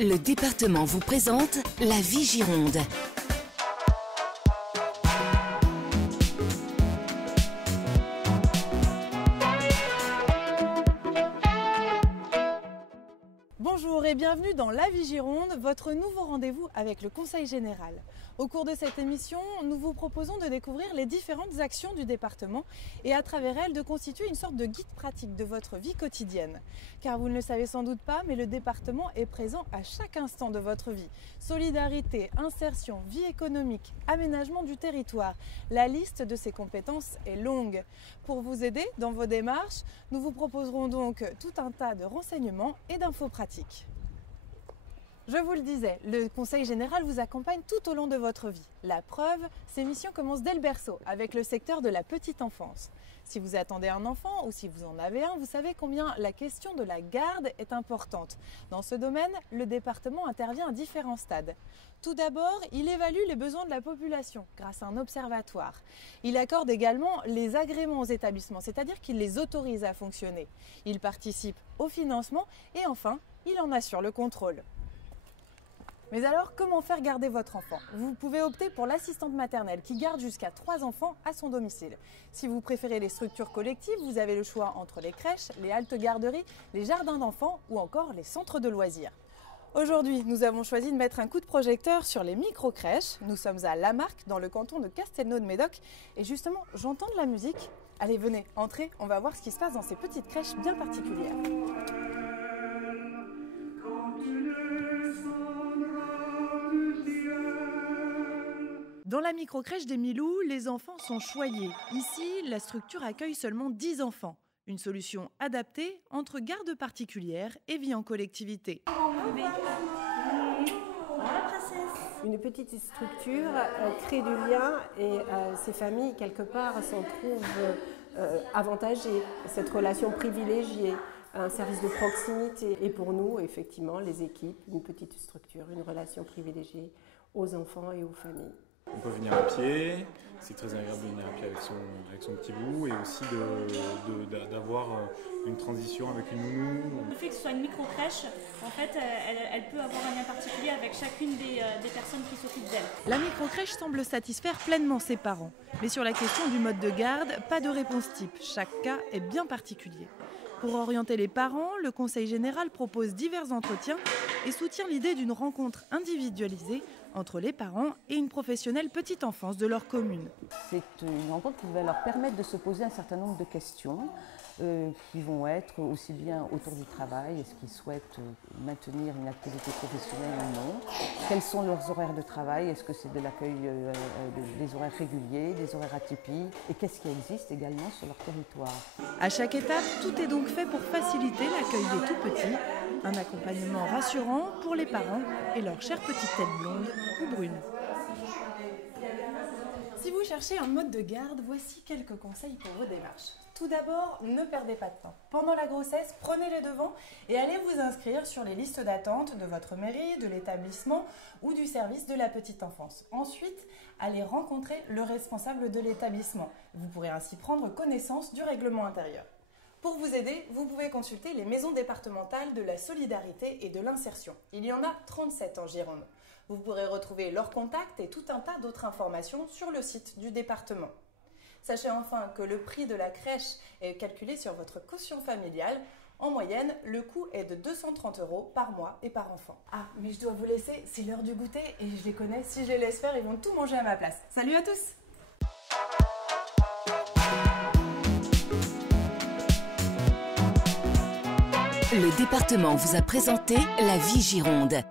Le département vous présente La Vie Gironde. Bonjour et bienvenue dans La Vie Gironde, votre nouveau rendez-vous avec le Conseil général. Au cours de cette émission, nous vous proposons de découvrir les différentes actions du département et à travers elles de constituer une sorte de guide pratique de votre vie quotidienne. Car vous ne le savez sans doute pas, mais le département est présent à chaque instant de votre vie. Solidarité, insertion, vie économique, aménagement du territoire. La liste de ces compétences est longue. Pour vous aider dans vos démarches, nous vous proposerons donc tout un tas de renseignements et d'infos pratiques. Je vous le disais, le Conseil général vous accompagne tout au long de votre vie. La preuve, ces missions commencent dès le berceau, avec le secteur de la petite enfance. Si vous attendez un enfant ou si vous en avez un, vous savez combien la question de la garde est importante. Dans ce domaine, le département intervient à différents stades. Tout d'abord, il évalue les besoins de la population grâce à un observatoire. Il accorde également les agréments aux établissements, c'est-à-dire qu'il les autorise à fonctionner. Il participe au financement et enfin, il en assure le contrôle. Mais alors, comment faire garder votre enfant? Vous pouvez opter pour l'assistante maternelle qui garde jusqu'à 3 enfants à son domicile. Si vous préférez les structures collectives, vous avez le choix entre les crèches, les haltes garderies, les jardins d'enfants ou encore les centres de loisirs. Aujourd'hui, nous avons choisi de mettre un coup de projecteur sur les micro-crèches. Nous sommes à Lamarque, dans le canton de Castelnau-de-Médoc. Et justement, j'entends de la musique. Allez, venez, entrez, on va voir ce qui se passe dans ces petites crèches bien particulières. Dans la microcrèche des Milous, les enfants sont choyés. Ici, la structure accueille seulement 10 enfants. Une solution adaptée entre garde particulière et vie en collectivité. Une petite structure crée du lien et ces familles, quelque part, s'en trouvent avantagées. Cette relation privilégiée, un service de proximité. Et pour nous, effectivement, les équipes, une petite structure, une relation privilégiée aux enfants et aux familles. On peut venir à pied, c'est très agréable de venir à pied avec son petit bout et aussi d'avoir une transition avec une nounou. Le fait que ce soit une micro-crèche, en fait, elle peut avoir un lien particulier avec chacune des personnes qui s'occupent d'elle. La microcrèche semble satisfaire pleinement ses parents. Mais sur la question du mode de garde, pas de réponse type. Chaque cas est bien particulier. Pour orienter les parents, le Conseil général propose divers entretiens et soutient l'idée d'une rencontre individualisée entre les parents et une professionnelle petite enfance de leur commune. C'est une rencontre qui va leur permettre de se poser un certain nombre de questions qui vont être aussi bien autour du travail, est-ce qu'ils souhaitent maintenir une activité professionnelle ou non, quels sont leurs horaires de travail, est-ce que c'est de l'accueil des horaires réguliers, des horaires atypiques, et qu'est-ce qui existe également sur leur territoire. À chaque étape, tout est donc fait pour faciliter l'accueil des tout-petits, un accompagnement rassurant pour les parents et leurs chères petites têtes blondes ou brunes. Si vous cherchez un mode de garde, voici quelques conseils pour vos démarches. Tout d'abord, ne perdez pas de temps. Pendant la grossesse, prenez les devants et allez vous inscrire sur les listes d'attente de votre mairie, de l'établissement ou du service de la petite enfance. Ensuite, allez rencontrer le responsable de l'établissement. Vous pourrez ainsi prendre connaissance du règlement intérieur. Pour vous aider, vous pouvez consulter les maisons départementales de la solidarité et de l'insertion. Il y en a 37 en Gironde. Vous pourrez retrouver leurs contacts et tout un tas d'autres informations sur le site du département. Sachez enfin que le prix de la crèche est calculé sur votre quotient familial. En moyenne, le coût est de 230 € par mois et par enfant. Ah, mais je dois vous laisser, c'est l'heure du goûter et je les connais. Si je les laisse faire, ils vont tout manger à ma place. Salut à tous! Le département vous a présenté La Vie Gironde.